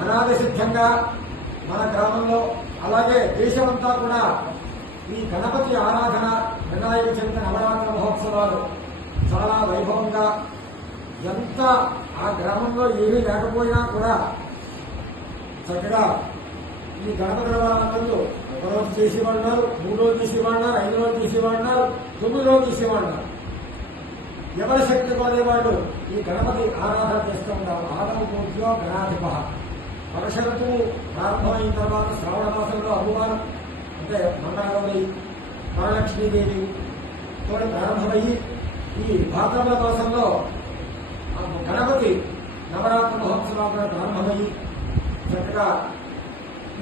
అనాది సిద్ధంగా మన గ్రామంలో అలాగే దేశమంతా కూడా ఈ గణపతి ఆరాధన వినాయక చవితి నవరాత్రి మహోత్సవాలు చాలా వైభవంగా ఎంత ఆ గ్రామంలో ఏమీ లేకపోయినా కూడా చక్కగా ఈ గణపతి నవరాత్రులు 1 రోజు చేసేవాళ్ళన్నారు, 3 రోజులు చేసేవాళ్ళన్నారు, 5 రోజులు చేసేవాళ్ళన్నారు, 9 రోజులు చేసేవాళ్ళన్నారు. ఎవరి శక్తి కొనేవాళ్ళు ఈ గణపతి ఆరాధన చేస్తూ ఉంటారు. ఆదమ పూజలో గణాధిప వర్షఋతు ప్రారంభమైన తర్వాత శ్రావణ మాసంలో అమ్మవారు అంటే మంగళగౌరి వరలక్ష్మీదేవి తోటి ప్రారంభమయ్యి ఈ భాద్రపద మాసంలో గణపతి నవరాత్రి మహోత్సవాలు ప్రారంభమయ్యి చక్కగా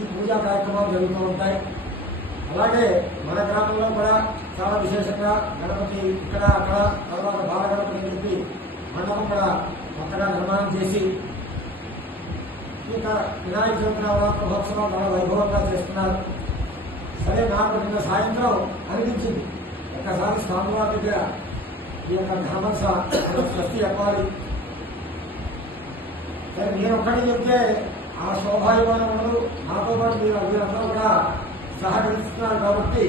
ఈ పూజా కార్యక్రమాలు జరుగుతూ ఉంటాయి. అలాగే మన గ్రామంలో కూడా చాలా విశేషంగా గణపతి ఇక్కడ అక్కడ తర్వాత బాలగణపతి చెప్పి మండపం కూడా కొత్తగా నిర్మాణం చేసి ఇంకా వినాయక చవితి నవరాత్రి మహోత్సవం చాలా వైభవంగా చేస్తున్నారు. సరే, నాకు నిన్న సాయంత్రం అనిపించింది ఒక్కసారి స్వామివారి దగ్గర ఈ యొక్క ధర్మస స్వస్తి చెప్పాలి. సరే, నేను ఒక్కడి చెప్తే ఆ శోభాయమానములు నాతో పాటు వీరందరూ కూడా సహకరిస్తున్నారు కాబట్టి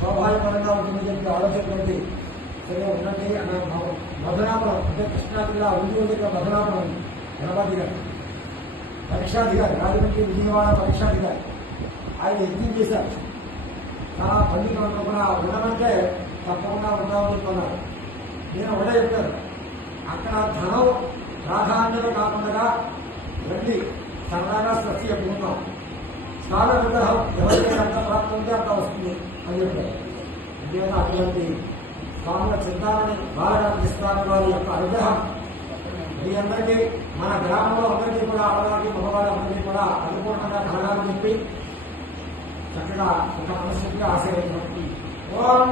శోభాయమానంగా ఉంటుందని చెప్పి ఆలోచనటువంటి సరే ఉండండి అన్న మధునాపురం అంటే కృష్ణా జిల్లా ఉండి దగ్గర మధునాపురం ఉంది. గణపతి గారు పరీక్షాధికారి, రాజమండ్రి విజయవాడ పరీక్షాధికారి, ఆయన యజ్ఞం చేశారు. చాలా పండితులంతా కూడా ఉండమంటే తప్పకుండా ఉందామని చెప్తున్నారు. నేను ఒకటే చెప్పాను, అక్కడ ధనం ప్రాధాన్యత కాకుండా వెళ్ళి సరదాగా స్వస్తి చెప్పుకుందాం. స్థాన విగ్రహం ఎవరికి ఎంత ప్రాప్తం ఉంటే అంత వస్తుంది అని చెప్పారు. ఎందుకంటే అటువంటి స్వాముల చింతామణి బాలరామకృష్ణ వారి యొక్క అనుగ్రహం మీ అందరికీ మన గ్రామంలో అందరికీ కూడా ఆడవారికి మగవాళ్ళందరికీ కూడా అనుకూలంగా కలగాలని చెప్పి చక్కగా ఒక మనస్సుగా ఆశీర్వదించి ఓం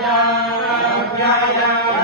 Yeah. జగత్